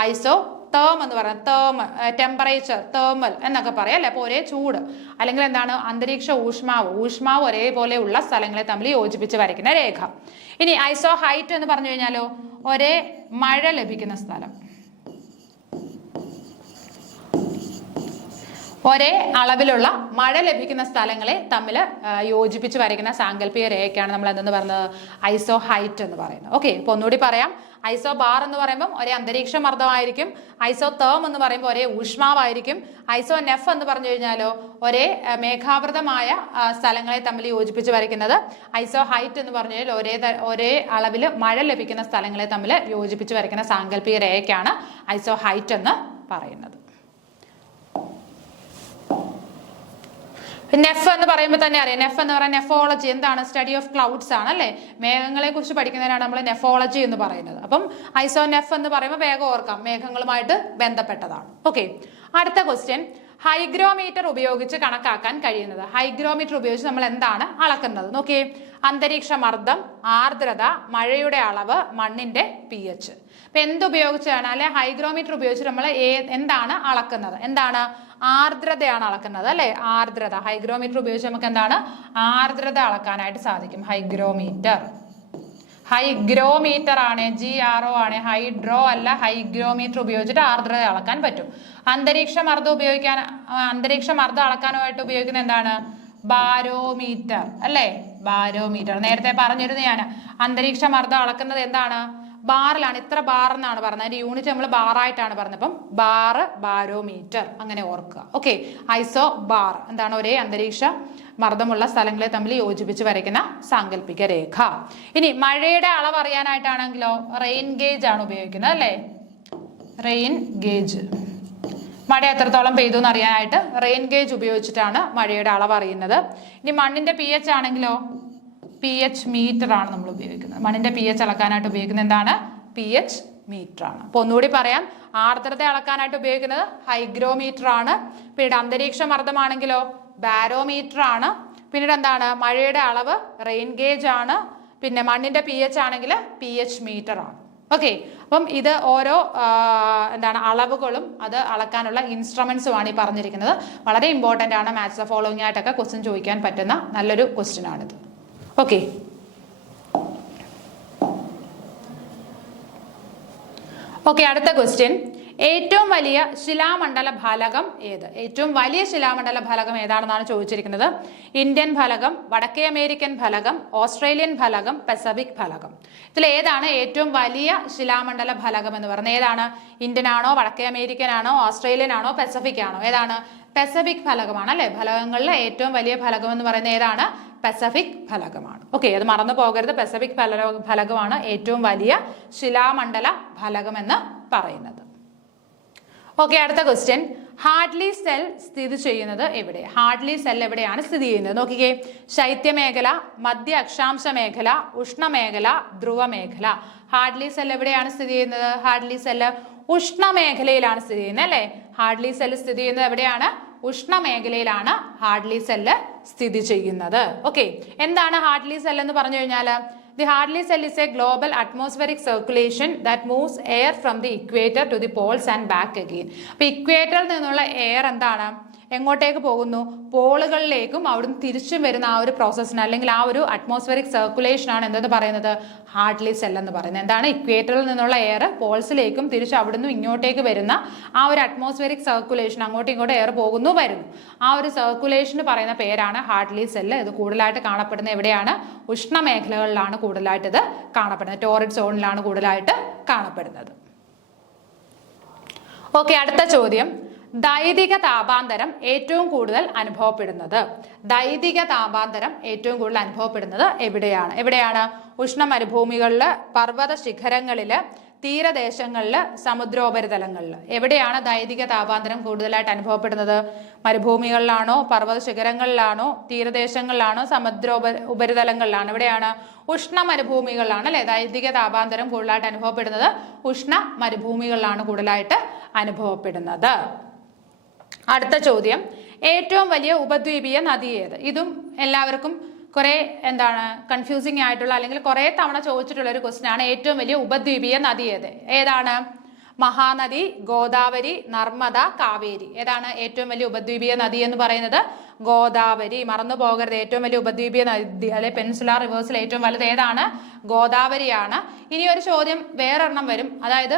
ഐസോ തേം എന്ന് പറയുന്നത്. തേം, ടെമ്പറേച്ചർ, തേർമൽ എന്നൊക്കെ പറയാം അല്ലെ. അപ്പോൾ ഒരേ ചൂട് അല്ലെങ്കിൽ എന്താണ്, അന്തരീക്ഷ ഊഷ്മാവ് ഒരേപോലെ ഉള്ള സ്ഥലങ്ങളെ തമ്മിൽ യോജിപ്പിച്ച് വരയ്ക്കുന്ന രേഖ. ഇനി ഐസോ ഹൈറ്റ് എന്ന് പറഞ്ഞു കഴിഞ്ഞാലോ, ഒരേ മഴ ലഭിക്കുന്ന സ്ഥലം, ഒരേ അളവിലുള്ള മഴ ലഭിക്കുന്ന സ്ഥലങ്ങളെ തമ്മിൽ യോജിപ്പിച്ച് വരയ്ക്കുന്ന സാങ്കല്പിക രേഖയാണ് നമ്മൾ എന്തെന്ന് പറയുന്നത്? ഐസോ ഹൈറ്റ് എന്ന് പറയുന്നത്. ഓക്കെ, ഇപ്പൊ ഒന്നുകൂടി പറയാം. ഐസോ ബാർ എന്ന് പറയുമ്പോൾ ഒരേ അന്തരീക്ഷ മർദ്ദമായിരിക്കും. ഐസോ തേം എന്ന് പറയുമ്പോൾ ഒരേ ഊഷ്മാവായിരിക്കും. ഐസോ നെഫ് എന്ന് പറഞ്ഞു കഴിഞ്ഞാലോ, ഒരേ മേഘാവൃതമായ സ്ഥലങ്ങളെ തമ്മിൽ യോജിപ്പിച്ച് വരയ്ക്കുന്നത്. ഐസോ ഹൈറ്റ് എന്ന് പറഞ്ഞു കഴിഞ്ഞാൽ ഒരേ അളവിൽ മഴ ലഭിക്കുന്ന സ്ഥലങ്ങളെ തമ്മിൽ യോജിപ്പിച്ച് വരയ്ക്കുന്ന സാങ്കല്പിക രേഖയാണ് ഐസോ ഹൈറ്റ് എന്ന് പറയുന്നത്. നെഫ് എന്ന് പറയുമ്പോൾ തന്നെ അറിയാം, നെഫ് എന്ന് പറയുന്നത് നെഫോളജി, എന്താണ്? സ്റ്റഡി ഓഫ് ക്ലൗഡ്സ് ആണ് അല്ലേ. മേഘങ്ങളെ കുറിച്ച് പഠിക്കുന്നതിനാണ് നമ്മൾ നെഫോളജി എന്ന് പറയുന്നത്. അപ്പം ഐസോ നെഫ് എന്ന് പറയുമ്പോൾ വേഗം ഓർക്കാം, മേഘങ്ങളുമായിട്ട് ബന്ധപ്പെട്ടതാണ്. ഓക്കെ, അടുത്ത ക്വസ്റ്റ്യൻ, ഹൈഗ്രോമീറ്റർ ഉപയോഗിച്ച് കണക്കാക്കാൻ കഴിയുന്നത്. ഹൈഗ്രോമീറ്റർ ഉപയോഗിച്ച് നമ്മൾ എന്താണ് അളക്കുന്നത്? നോക്കിയേ, അന്തരീക്ഷ മർദ്ദം, ആർദ്രത, മഴയുടെ അളവ്, മണ്ണിന്റെ pH. അപ്പൊ എന്തുപയോഗിച്ചാണ് അല്ലെ, ഹൈഗ്രോമീറ്റർ ഉപയോഗിച്ച് നമ്മൾ എന്താണ് അളക്കുന്നത്? എന്താണ്? ആർദ്രതയാണ് അളക്കുന്നത് അല്ലെ. ആർദ്രത, ഹൈഗ്രോമീറ്റർ ഉപയോഗിച്ച് നമുക്ക് എന്താണ്? ആർദ്രത അളക്കാനായിട്ട് സാധിക്കും. ഹൈഗ്രോമീറ്റർ ആണ്, GRO ആണ്, ഹൈഡ്രോ അല്ല. ഹൈഗ്രോമീറ്റർ ഉപയോഗിച്ചിട്ട് ആർദ്രത അളക്കാൻ പറ്റും. അന്തരീക്ഷ മർദ്ദം അളക്കാനായിട്ട് ഉപയോഗിക്കുന്ന എന്താണ്? ബാരോമീറ്റർ അല്ലേ. ബാരോമീറ്റർ നേരത്തെ പറഞ്ഞിരുന്നു ഞാൻ. അന്തരീക്ഷ മർദ്ദം അളക്കുന്നത് എന്താണ്? ബാറിലാണ്. ഇത്ര ബാർ എന്നാണ് പറഞ്ഞത്, അതിന്റെ യൂണിറ്റ് നമ്മൾ ബാറായിട്ടാണ് പറഞ്ഞത്. അപ്പം ബാരോമീറ്റർ അങ്ങനെ ഓർക്കുക. ഓക്കെ, ഐസോ ബാർ എന്താണ്? ഒരേ അന്തരീക്ഷ മർദ്ദമുള്ള സ്ഥലങ്ങളെ തമ്മിൽ യോജിപ്പിച്ച് വരയ്ക്കുന്ന സാങ്കല്പിക രേഖ. ഇനി മഴയുടെ അളവ് അറിയാനായിട്ടാണെങ്കിലോ, റെയിൻ ഗേജ് ആണ് ഉപയോഗിക്കുന്നത് അല്ലേ. റെയിൻ ഗേജ്, മഴ എത്രത്തോളം പെയ്തു എന്ന് അറിയാനായിട്ട് റെയിൻ ഗേജ് ഉപയോഗിച്ചിട്ടാണ് മഴയുടെ അളവ് അറിയുന്നത്. ഇനി മണ്ണിന്റെ pH ആണെങ്കിലോ, pH മീറ്റർ ആണ് നമ്മൾ ഉപയോഗിക്കുന്നത്. മണ്ണിന്റെ pH അളക്കാനായിട്ട് ഉപയോഗിക്കുന്നത് എന്താണ്? pH മീറ്റർ ആണ്. അപ്പൊ ഒന്നുകൂടി പറയാം, ആർദ്രത അളക്കാനായിട്ട് ഉപയോഗിക്കുന്നത് ഹൈഗ്രോമീറ്റർ ആണ്. പിന്നീട് അന്തരീക്ഷ മർദ്ദമാണെങ്കിലോ ബാരോമീറ്റർ ആണ്. പിന്നീട് എന്താണ്? മഴയുടെ അളവ് റെയിൻ ഗേജ് ആണ്. പിന്നെ മണ്ണിന്റെ pH ആണെങ്കിൽ pH മീറ്റർ ആണ്. ഓക്കെ, അപ്പം ഇത് ഓരോ എന്താണ് അളവുകളും അത് അളക്കാനുള്ള ഇൻസ്ട്രുമെന്റ്സുമാണ് ഈ പറഞ്ഞിരിക്കുന്നത്. വളരെ ഇമ്പോർട്ടൻ്റ് ആണ്. മാത്സ് ദ ഫോളോയിങ് ആയിട്ടൊക്കെ ക്വസ്റ്റ്യൻ ചോദിക്കാൻ പറ്റുന്ന നല്ലൊരു ക്വസ്റ്റ്യൻ ആണിത്. ഓക്കെ, ഓക്കെ, അടുത്ത ക്വസ്റ്റ്യൻ. ഏറ്റവും വലിയ ശിലാമണ്ഡല ഫലകം ഏത്? ഏറ്റവും വലിയ ശിലാമണ്ഡല ഫലകം ഏതാണെന്നാണ് ചോദിച്ചിരിക്കുന്നത്. ഇന്ത്യൻ ഫലകം, വടക്കേ അമേരിക്കൻ ഫലകം, ഓസ്ട്രേലിയൻ ഫലകം, പസഫിക് ഫലകം. ഇതിൽ ഏതാണ് ഏറ്റവും വലിയ ശിലാമണ്ഡല ഫലകം എന്ന് പറയുന്നത്? ഏതാണ്? ഇന്ത്യൻ ആണോ, വടക്കേ അമേരിക്കൻ ആണോ, ഓസ്ട്രേലിയൻ ആണോ, പസഫിക് ആണോ? ഏതാണ്? പസഫിക് ഫലകമാണ് അല്ലെ. ഫലകങ്ങളിലെ ഏറ്റവും വലിയ ഫലകം എന്ന് പറയുന്നത് ഏതാണ്? പസഫിക് ഫലകമാണ്. ഓക്കെ, അത് മറന്നു പോകരുത്. പസഫിക് ഫലകമാണ് ഏറ്റവും വലിയ ശിലാമണ്ഡല ഫലകം എന്ന് പറയുന്നത്. ഓക്കെ, അടുത്ത ക്വസ്റ്റ്യൻ. ഹാർട്ട്ലി സെൽ സ്ഥിതി ചെയ്യുന്നത് എവിടെ? ഹാർട്ട്ലി സെൽ എവിടെയാണ് സ്ഥിതി ചെയ്യുന്നത്? നോക്കിക്കേ. ശൈത്യമേഖല, മധ്യ അക്ഷാംശ മേഖല, ഉഷ്ണമേഖല, ധ്രുവമേഖല. ഹാർട്ട്ലി സെൽ എവിടെയാണ് സ്ഥിതി ചെയ്യുന്നത്? ഹാർട്ട്ലി സെൽ ഉഷ്ണമേഖലയിലാണ് സ്ഥിതി ചെയ്യുന്നത് അല്ലെ. ഹാർട്ട്ലി സെൽ സ്ഥിതി ചെയ്യുന്നത് എവിടെയാണ്? ഉഷ്ണമേഖലയിലാണ് ഹാർട്ട്ലി സെല്ല് സ്ഥിതി ചെയ്യുന്നത്. ഓക്കെ, എന്താണ് ഹാർട്ട്ലി സെൽ എന്ന് പറഞ്ഞു കഴിഞ്ഞാൽ? The Hartley cell is a global atmospheric circulation that moves air from the equator to the poles and back again. അപ്പോൾ ഇക്വേറ്ററിൽ നിന്നുള്ള എയർ എന്താണ്? എങ്ങോട്ടേക്ക് പോകുന്നു? പോളുകളിലേക്കും അവിടുന്ന് തിരിച്ചും വരുന്ന ആ ഒരു പ്രോസസ്സിന് അല്ലെങ്കിൽ ആ ഒരു അറ്റ്മോസ്ഫിയറിക് സർക്കുലേഷൻ ആണ് എന്തെന്ന് പറയുന്നത്? ഹാർട്ട്ലി സെൽ എന്ന് പറയുന്നത്. എന്താണ്? ഇക്വേറ്ററിൽ നിന്നുള്ള എയർ പോൾസിലേക്കും തിരിച്ച് അവിടുന്ന് ഇങ്ങോട്ടേക്ക് വരുന്ന ആ ഒരു അറ്റ്മോസ്ഫിയറിക് സർക്കുലേഷൻ, അങ്ങോട്ടും ഇങ്ങോട്ടും എയർ പോകുന്നു വരുന്നു, ആ ഒരു സർക്കുലേഷന് പറയുന്ന പേരാണ് ഹാർട്ട്ലി സെല്ല്. ഇത് കൂടുതലായിട്ട് കാണപ്പെടുന്നത് എവിടെയാണ്? ഉഷ്ണമേഖലകളിലാണ് കൂടുതലായിട്ട് ഇത് കാണപ്പെടുന്നത്. ടോറിഡ് സോണിലാണ് കൂടുതലായിട്ട് കാണപ്പെടുന്നത്. ഓക്കെ, അടുത്ത ചോദ്യം. ദൈതിക താപാന്തരം ഏറ്റവും കൂടുതൽ അനുഭവപ്പെടുന്നത്? ദൈതിക താപാന്തരം ഏറ്റവും കൂടുതൽ അനുഭവപ്പെടുന്നത് എവിടെയാണ്? എവിടെയാണ്? ഉഷ്ണ മരുഭൂമികളില്, പർവ്വത ശിഖരങ്ങളില്, തീരദേശങ്ങളില്, സമുദ്രോപരിതലങ്ങളില്. എവിടെയാണ് ദൈതിക താപാന്തരം കൂടുതലായിട്ട് അനുഭവപ്പെടുന്നത്? മരുഭൂമികളിലാണോ, പർവ്വത ശിഖരങ്ങളിലാണോ, തീരദേശങ്ങളിലാണോ, ഉപരിതലങ്ങളിലാണോ? എവിടെയാണ്? ഉഷ്ണ മരുഭൂമികളിലാണ് അല്ലെ ദൈതിക താപാന്തരം കൂടുതലായിട്ട് അനുഭവപ്പെടുന്നത്. ഉഷ്ണ മരുഭൂമികളിലാണ് കൂടുതലായിട്ട് അനുഭവപ്പെടുന്നത്. അടുത്ത ചോദ്യം. ഏറ്റവും വലിയ ഉപദ്വീപീയ നദി ഏത്? ഇതും എല്ലാവർക്കും കുറെ കൺഫ്യൂസിങ് ആയിട്ടുള്ള അല്ലെങ്കിൽ കുറെ തവണ ചോദിച്ചിട്ടുള്ള ഒരു ക്വസ്റ്റ്യൻ ആണ്. ഏറ്റവും വലിയ ഉപദ്വീപീയ നദി ഏത്? ഏതാണ്? മഹാനദി, ഗോദാവരി, നർമ്മദ, കാവേരി. ഏതാണ് ഏറ്റവും വലിയ ഉപദ്വീപീയ നദി എന്ന് പറയുന്നത്? ഗോദാവരി. മറന്നു പോകരുത്. ഏറ്റവും വലിയ ഉപദ്വീപീയ നദി അല്ലെ പെനിൻസുലാർ റിവേഴ്സിൽ ഏറ്റവും വലുത് ഏതാണ്? ഗോദാവരിയാണ്. ഇനി ഒരു ചോദ്യം വേറൊരെണ്ണം വരും. അതായത്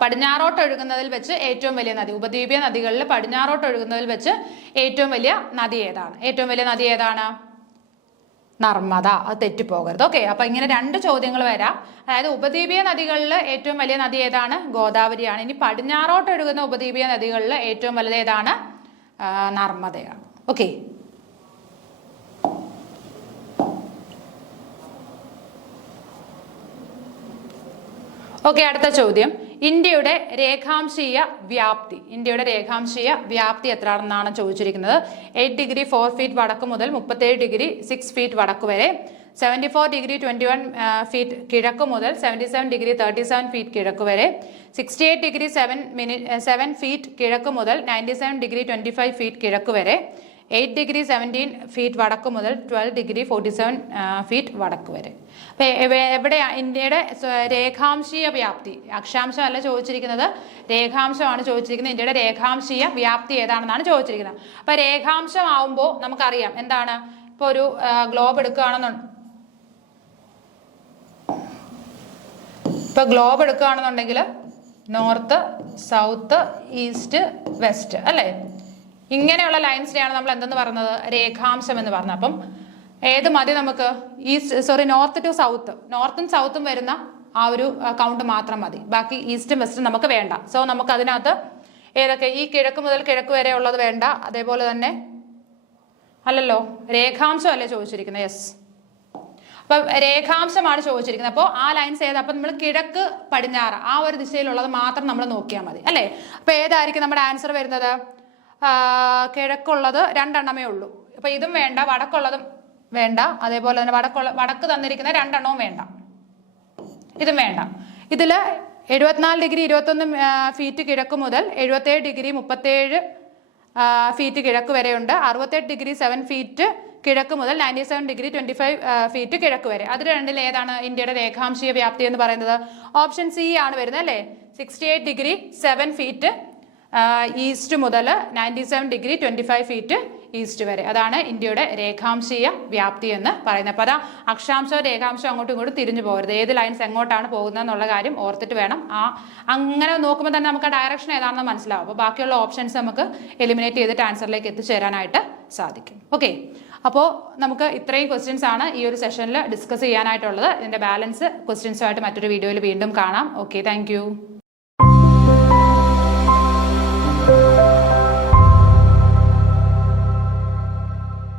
പടിഞ്ഞാറോട്ട് ഒഴുകുന്നതിൽ വെച്ച് ഏറ്റവും വലിയ നദി, ഉപദ്വീപീയ നദികളിൽ പടിഞ്ഞാറോട്ട് ഒഴുകുന്നതിൽ വെച്ച് ഏറ്റവും വലിയ നദി ഏതാണ്? ഏറ്റവും വലിയ നദി ഏതാണ്? നർമ്മദ. അത് തെറ്റിപ്പോകരുത്. ഓക്കെ, അപ്പൊ ഇങ്ങനെ രണ്ട് ചോദ്യങ്ങൾ വരാം. അതായത് ഉപദ്വീപീയ നദികളിൽ ഏറ്റവും വലിയ നദി ഏതാണ്? ഗോദാവരിയാണ്. ഇനി പടിഞ്ഞാറോട്ട് ഒഴുകുന്ന ഉപദ്വീപീയ നദികളിൽ ഏറ്റവും വലുത് ഏതാണ്? നർമ്മദയാണ്. ഓക്കെ, ഓക്കെ, അടുത്ത ചോദ്യം. ഇന്ത്യയുടെ രേഖാംശീയ വ്യാപ്തി. ഇന്ത്യയുടെ രേഖാംശീയ വ്യാപ്തി എത്രയാണെന്നാണ് ചോദിച്ചിരിക്കുന്നത്. 8 ഡിഗ്രി 4 ഫീറ്റ് വടക്ക് മുതൽ 37 ഡിഗ്രി 6 ഫീറ്റ് വടക്ക് വരെ, 74 ഡിഗ്രി 21 ഫീറ്റ് കിഴക്ക് മുതൽ 77 ഡിഗ്രി 37 ഫീറ്റ് കിഴക്ക് വരെ, 68 ഡിഗ്രി 7 ഫീറ്റ് കിഴക്ക് മുതൽ 97 ഡിഗ്രി 25 ഫീറ്റ് കിഴക്ക് വരെ, 8 ഡിഗ്രി 17 ഫീറ്റ് വടക്ക് മുതൽ 12 ഡിഗ്രി 47 ഫീറ്റ് വടക്ക് വരെ. എവിടെയാണ് ഇന്ത്യയുടെ രേഖാംശീയ വ്യാപ്തി? അക്ഷാംശം അല്ല ചോദിച്ചിരിക്കുന്നത്, രേഖാംശമാണ് ചോദിച്ചിരിക്കുന്നത്. ഇന്ത്യയുടെ രേഖാംശീയ വ്യാപ്തി ഏതാണെന്നാണ് ചോദിച്ചിരിക്കുന്നത്. അപ്പൊ രേഖാംശം ആവുമ്പോൾ നമുക്കറിയാം എന്താണ്. ഇപ്പൊ ഒരു ഗ്ലോബ് എടുക്കുകയാണെന്നുണ്ടെങ്കിൽ നോർത്ത്, സൗത്ത്, ഈസ്റ്റ്, വെസ്റ്റ് അല്ലേ? ഇങ്ങനെയുള്ള ലൈൻസിനെയാണ് നമ്മൾ എന്തെന്ന് പറയുന്നത്? രേഖാംശം എന്ന് പറഞ്ഞത്. അപ്പം ഏത് മതി നമുക്ക്? നോർത്ത് ടു സൗത്ത്, നോർത്തും സൗത്തും വരുന്ന ആ ഒരു കൗണ്ട് മാത്രം മതി. ബാക്കി ഈസ്റ്റും വെസ്റ്റും നമുക്ക് വേണ്ട. സോ നമുക്ക് അതിനകത്ത് ഏതൊക്കെ? ഈ കിഴക്ക് മുതൽ കിഴക്ക് വരെ ഉള്ളത് വേണ്ട. അതേപോലെ തന്നെ അല്ലല്ലോ, രേഖാംശം അല്ലേ ചോദിച്ചിരിക്കുന്നത്? യെസ്, അപ്പൊ രേഖാംശമാണ് ചോദിച്ചിരിക്കുന്നത്. അപ്പോൾ ആ ലൈൻസ് ഏതാ? അപ്പൊ നമ്മൾ കിഴക്ക് പടിഞ്ഞാറ് ആ ഒരു ദിശയിലുള്ളത് മാത്രം നമ്മൾ നോക്കിയാൽ മതി അല്ലേ? അപ്പൊ ഏതായിരിക്കും നമ്മുടെ ആൻസർ വരുന്നത്? കിഴക്കുള്ളത് 2 എണ്ണമേ ഉള്ളൂ. അപ്പൊ ഇതും വേണ്ട, വടക്കുള്ളതും വേണ്ട. അതേപോലെ തന്നെ വടക്ക് തന്നിരിക്കുന്ന 2 എണ്ണവും വേണ്ട, ഇതും വേണ്ട. ഇതില് 74 ഡിഗ്രി 21 ഫീറ്റ് കിഴക്ക് മുതൽ 77 ഡിഗ്രി 37 ഫീറ്റ് കിഴക്ക് വരെയുണ്ട്, 68 ഡിഗ്രി 7 ഫീറ്റ് കിഴക്ക് മുതൽ 97 ഡിഗ്രി 25 ഫീറ്റ് കിഴക്ക് വരെ. അത് രണ്ടിൽ ഏതാണ് ഇന്ത്യയുടെ രേഖാംശീയ വ്യാപ്തി എന്ന് പറയുന്നത്? ഓപ്ഷൻ സി ആണ് വരുന്നത് അല്ലേ. 68 ഡിഗ്രി 7 ഫീറ്റ് ഈസ്റ്റ് മുതൽ 97 ഡിഗ്രി 25 ഫീറ്റ് ഈസ്റ്റ് വരെ. അതാണ് ഇന്ത്യയുടെ രേഖാംശീയ വ്യാപ്തി എന്ന് പറയുന്നത്. അപ്പോൾ അക്ഷാംശവും രേഖാംശവും അങ്ങോട്ടും ഇങ്ങോട്ടും തിരിഞ്ഞു പോകരുത്. ഏത് ലൈൻസ് എങ്ങോട്ടാണ് പോകുന്നത് എന്നുള്ള കാര്യം ഓർത്തിട്ട് വേണം. അങ്ങനെ നോക്കുമ്പോൾ തന്നെ നമുക്ക് ഡയറക്ഷൻ ഏതാണെന്ന് മനസ്സിലാവും. അപ്പോൾ ബാക്കിയുള്ള ഓപ്ഷൻസ് നമുക്ക് എലിമിനേറ്റ് ചെയ്തിട്ട് ആൻസറിലേക്ക് എത്തിച്ചേരാനായിട്ട് സാധിക്കും. ഓക്കെ, അപ്പോൾ നമുക്ക് ഇത്രയും ക്വസ്റ്റ്യൻസ് ആണ് ഈ ഒരു സെഷനിൽ ഡിസ്കസ് ചെയ്യാനായിട്ടുള്ളത്. ഇതിൻ്റെ ബാലൻസ് ക്വസ്റ്റ്യൻസുമായിട്ട് മറ്റൊരു വീഡിയോയിൽ വീണ്ടും കാണാം. Okay, thank